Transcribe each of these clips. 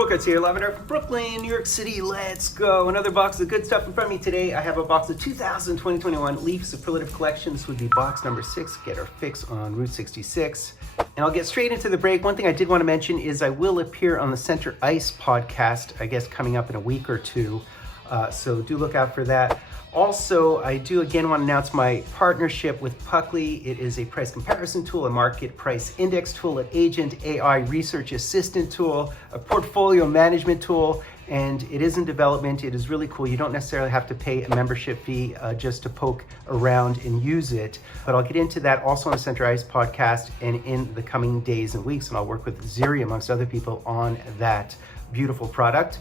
Fultoncards here, Lavender from Brooklyn, New York City. Let's go. Another box of good stuff in front of me today. I have a box of 2020-21 Leaf Superlative Collection. This would be box number 6. Get our fix on Route 66. And I'll get straight into the break. One thing I did want to mention is I will appear on the Center Ice podcast, I guess coming up in a week or two. So do look out for that. Also, I do again want to announce my partnership with Puckly. It is a price comparison tool, a market price index tool, an agent AI research assistant tool, a portfolio management tool, and it is in development. It is really cool. You don't necessarily have to pay a membership fee just to poke around and use it. But I'll get into that also on the Center Ice podcast and in the coming days and weeks, and I'll work with Ziri, amongst other people, on that beautiful product.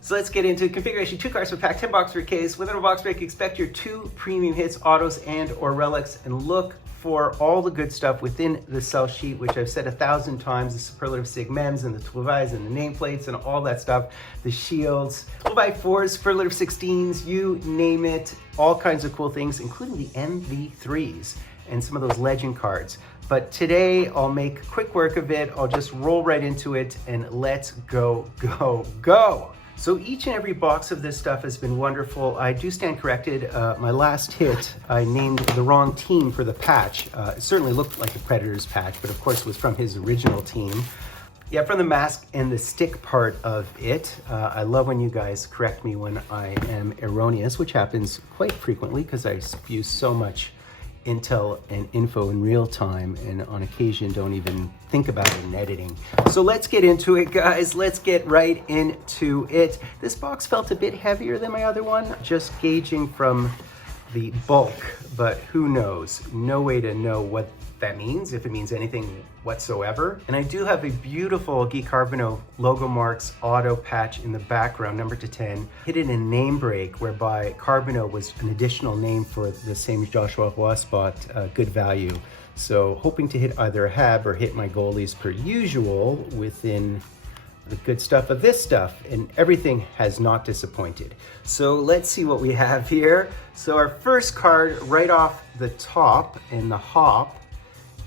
So let's get into configuration. 2 cards per pack, 10 box per case. Within a box break, expect your 2 premium hits, autos and or relics, and look for all the good stuff within the sell sheet, which I've said 1,000 times, the superlative sigmems and the trouvailles and the nameplates and all that stuff, the shields, 4x4s, superlative 16s, you name it, all kinds of cool things, including the MV3s and some of those legend cards. But today I'll make quick work of it. I'll just roll right into it and let's go, go, go. So each and every box of this stuff has been wonderful. I do stand corrected. My last hit, I named the wrong team for the patch. It certainly looked like a Predators patch, but of course it was from his original team. Yeah, from the mask and the stick part of it. I love when you guys correct me when I am erroneous, which happens quite frequently because I spew so much intel and info in real time, and on occasion don't even think about it in editing. So let's get into it, guys. Let's get right into it. This box felt a bit heavier than my other one, just gauging from the bulk, but who knows? No way to know what that means, if it means anything whatsoever. And I do have a beautiful Guy Carbonneau logo marks auto patch in the background, number to 10, hidden in name break, whereby Carbonneau was an additional name for the same Joshua Roy spot, good value. So hoping to hit either a hab or hit my goalies per usual within the good stuff of this stuff, and everything has not disappointed. So let's see what we have here. So our first card right off the top in the hop,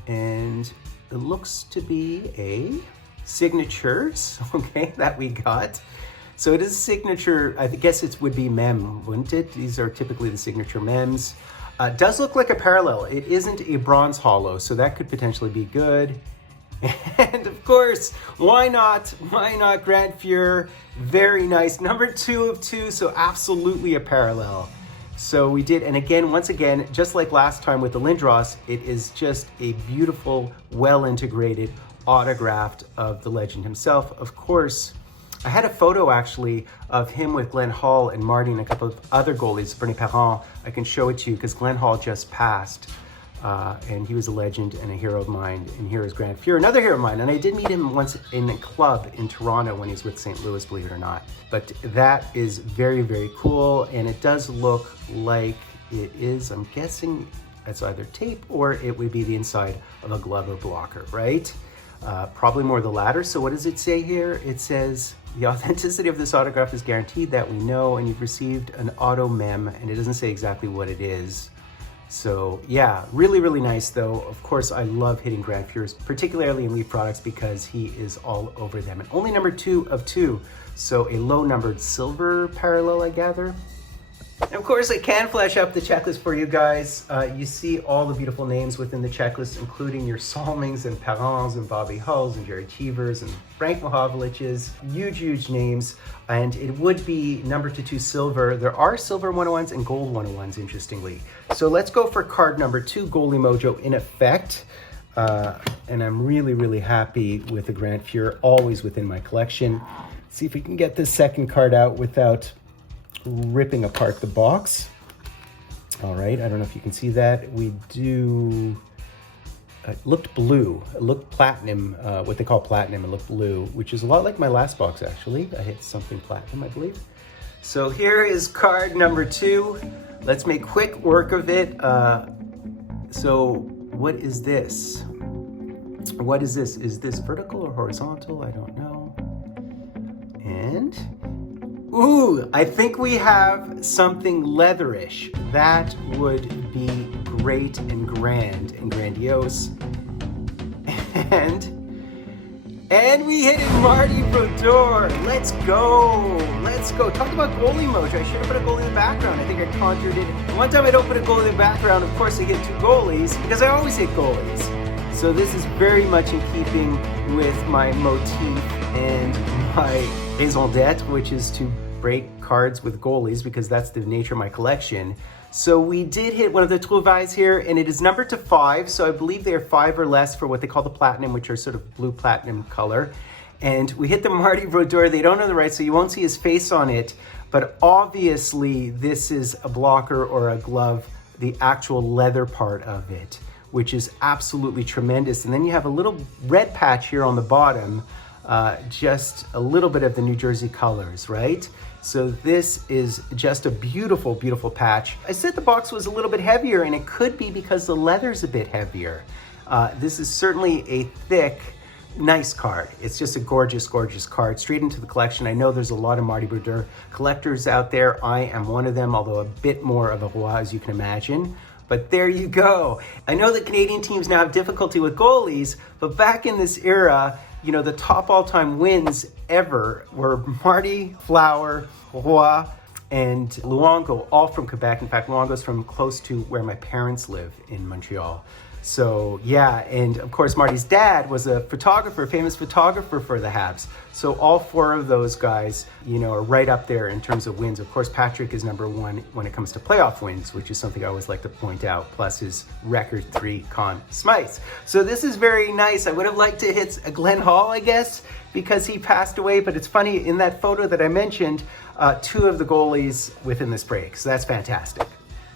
and it looks to be a signatures, okay, that we got. So it is a signature, I guess it would be mem, wouldn't it? These are typically the signature mems. Does look like a parallel. It isn't a bronze hollow, so that could potentially be good. And of course, why not? Why not Grant Fuhr? Very nice. Number 2 of 2, so absolutely a parallel. So we did, and again, once again, just like last time with the Lindros, it is just a beautiful, well-integrated autographed of the legend himself. Of course, I had a photo actually of him with Glenn Hall and Marty and a couple of other goalies, Bernie Parent. I can show it to you because Glenn Hall just passed. And he was a legend and a hero of mine, and here is Grant Fuhr, another hero of mine. And I did meet him once in a club in Toronto when he was with St. Louis, believe it or not. But that is very, very cool, and it does look like it is, I'm guessing it's either tape or it would be the inside of a glove or blocker, right? Probably more the latter. So what does it say here? It says, the authenticity of this autograph is guaranteed, that we know, and you've received an auto mem, and it doesn't say exactly what it is. So yeah, really, really nice though. Of course, I love hitting Grant Fuhrs, particularly in Leaf products, because he is all over them. And only number 2 of 2, so a low numbered silver parallel, I gather. And of course, I can flash up the checklist for you guys. You see all the beautiful names within the checklist, including your Salmings and Parents and Bobby Hulls and Jerry Cheevers and Frank Mahovlich's, huge, huge names. And it would be number 2 silver. There are silver 101s and gold 101s, interestingly. So let's go for card number 2, Goalie Mojo in effect. And I'm really, really happy with the Grant Fuhr, always within my collection. See if we can get this second card out without ripping apart the box. All right, I don't know if you can see that. We do, it looked blue, it looked platinum, what they call platinum, it looked blue, which is a lot like my last box actually. I hit something platinum, I believe. So here is card number 2. Let's make quick work of it. So what is this? What is this? Is this vertical or horizontal? I don't know. And ooh, I think we have something leatherish. That would be great and grand and grandiose. And And we hit it, Marty Brodeur. Let's go. Let's go. Talk about goalie mojo. I should have put a goalie in the background. I think I conjured it. One time I don't put a goalie in the background. Of course, I hit 2 goalies because I always hit goalies. So this is very much in keeping with my motif and my raison d'etre, which is to break cards with goalies because that's the nature of my collection. So we did hit one of the trouvailles here, and it is numbered to 5. So I believe they are 5 or less for what they call the platinum, which are sort of blue platinum color. And we hit the Marty Brodeur. They don't know the right, so you won't see his face on it. But obviously, this is a blocker or a glove, the actual leather part of it, which is absolutely tremendous. And then you have a little red patch here on the bottom, just a little bit of the New Jersey colors, right? So this is just a beautiful, beautiful patch. I said the box was a little bit heavier, and it could be because the leather's a bit heavier. This is certainly a thick, nice card. It's just a gorgeous, gorgeous card. Straight into the collection. I know there's a lot of Marty Brodeur collectors out there. I am one of them, although a bit more of a roi, as you can imagine. But there you go. I know that Canadian teams now have difficulty with goalies, but back in this era, you know, the top all-time wins ever were Marty, Flower, Roy, and Luongo, all from Quebec. In fact, Luongo's from close to where my parents live in Montreal. So yeah, and of course Marty's dad was a photographer, famous photographer for the Habs. So all 4 of those guys, you know, are right up there in terms of wins. Of course, Patrick is number 1 when it comes to playoff wins, which is something I always like to point out, plus his record 3 Conn Smythes. So this is very nice. I would have liked to hit a Glenn Hall, I guess, because he passed away, but it's funny, in that photo that I mentioned, 2 of the goalies within this break. So that's fantastic.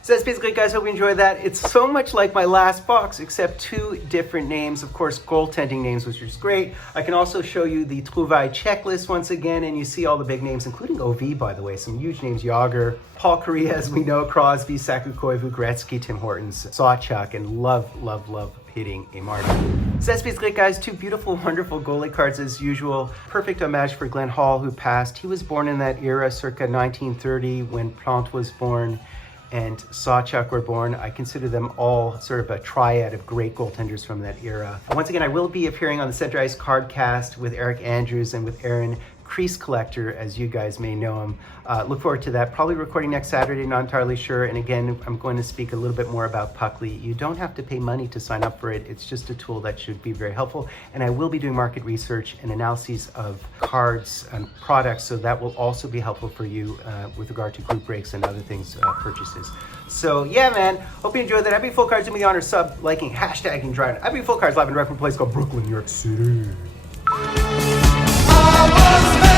So that's basically it, guys. Hope you enjoyed that. It's so much like my last box, except 2 different names, of course, goaltending names, which is great. I can also show you the trouvaille checklist once again, and you see all the big names, including OV, by the way, some huge names: Yager, Paul Kariya, as we know, Crosby, Saku Koivu, Gretzky, Tim Hortons, Sawchuk, and love, love, love hitting a Marty. So that's basically it, guys. 2 beautiful, wonderful goalie cards as usual. Perfect homage for Glenn Hall, who passed. He was born in that era, circa 1930, when Plante was born and Sawchuk were born. I consider them all sort of a triad of great goaltenders from that era. Once again, I will be appearing on the Center Ice Cardcast with Eric Andrews and with Aaron, Crease Collector, as you guys may know him. Look forward to that. Probably recording next Saturday, not entirely sure. And again, I'm going to speak a little bit more about Puckley. You don't have to pay money to sign up for it. It's just a tool that should be very helpful. And I will be doing market research and analyses of cards and products, so that will also be helpful for you with regard to group breaks and other things, purchases. So yeah, man, hope you enjoyed that. Happy Full Cards, do me the honor, sub, liking, hashtagging, driving. Happy Full Cards live and direct from a place called Brooklyn, New York City. I was